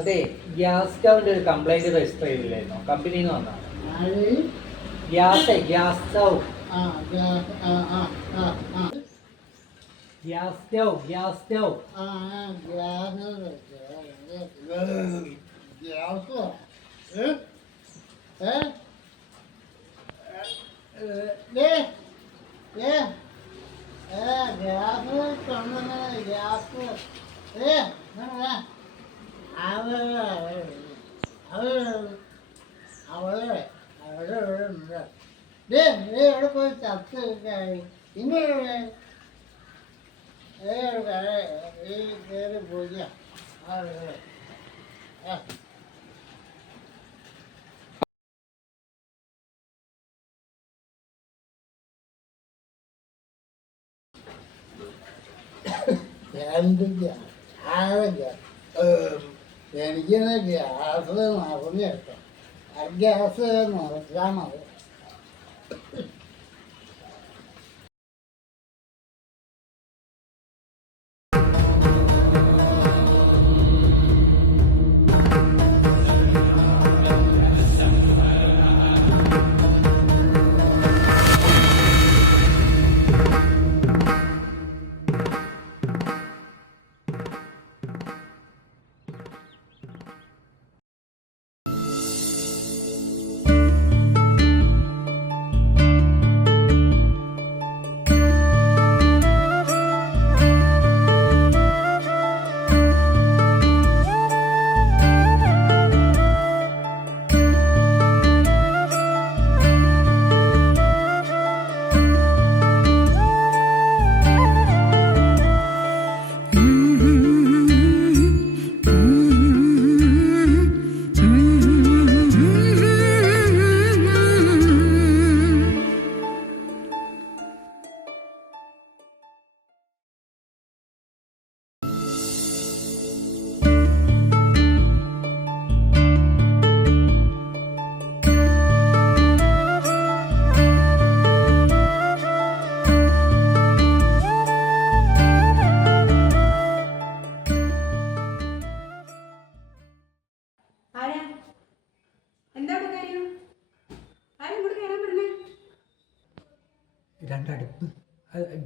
അതെ ഗ്യാസ് സ്റ്റൗവിന്റെ ഒരു complaint register ചെയ്തില്ലായിരുന്നോ? കമ്പനിയിൽ നിന്ന് വന്നതാണ്? Gas gas stove. Gas stove gas stove. പോയി ചത്ത് ഇങ്ങനെ കയറി ആ എനിക്കിത് ഗ്യാസ് നിറഞ്ഞു കേട്ടോ ആ ഗ്യാസ് നിറച്ചാൽ മതി.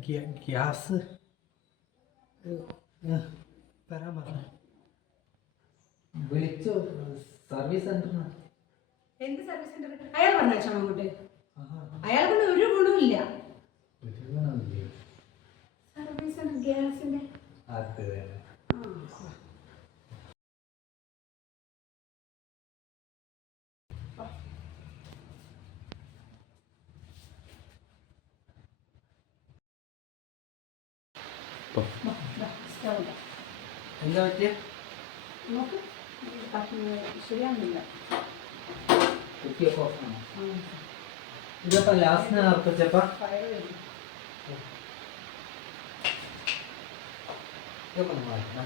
ഗ്യാസ്. തരാൻ പറഞ്ഞു. വിളിച്ചു സർവീസ് സെന്ററിന് എന്ത് സർവീസ് സെന്റർ അയാൾ പറഞ്ഞോ അങ്ങോട്ട്? അയാൾ കൊണ്ട് ഒരു ഗുണമില്ല സർവീസ് സെന്റർ ഗ്യാസിന്റെ. അത് തന്നെ. എന്താ പറ്റിയ? നോക്ക് ശരിയാവുന്നില്ല. കുത്തിയൊക്കെ ഓഫാണോ ഇതപ്പോ ലാസ്റ്റ് അർപ്പിച്ചപ്പ ഇതൊക്കെ ഒന്ന്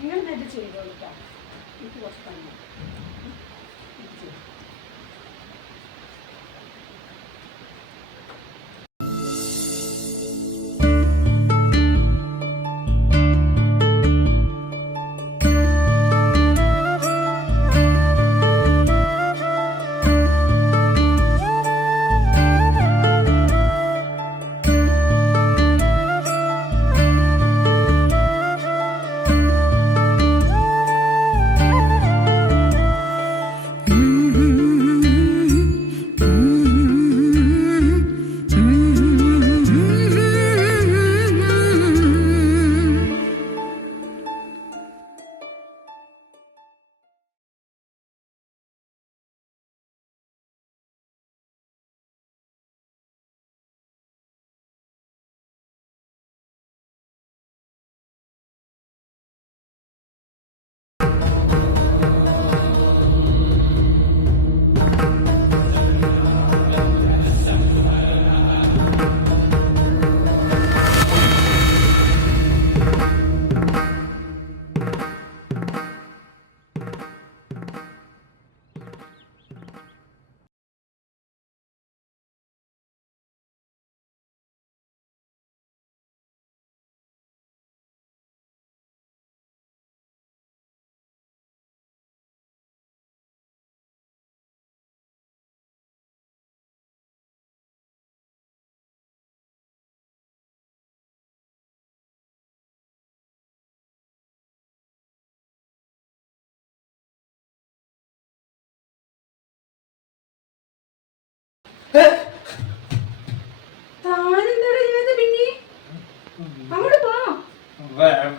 നിങ്ങൾ ഇത് ചെയ്തോളൂ കൊടുക്കാം എനിക്ക് കുറച്ച് പണിയാണ്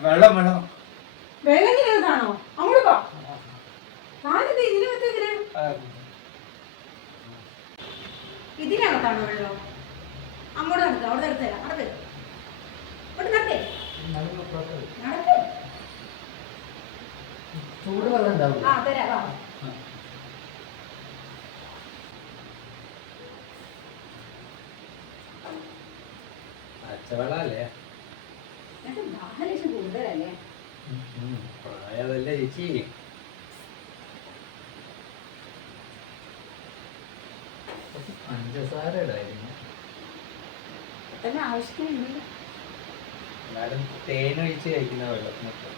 വെള്ളം വെള്ളം. ഇതിനകത്താണോ അങ്ങോട്ട് പോ. താനെന്താ ഇതിനകത്ത് ഇതിന് ഇതിനകത്താണോ വെള്ളം? അങ്ങോട്ട് നടക്കുക അവിടെ നിർത്തരാം നടക്ക് അവിടെ നടക്കേ. നടക്ക്. ചൂടുവെള്ളം ഉണ്ടാവും ആ തരാം വാ പ്രായതല്ലേ ചേച്ചി. പഞ്ചസാര ഇടായിരുന്നു തേനൊഴിച്ച് കഴിക്കുന്ന വെള്ളത്തിനൊക്കെ.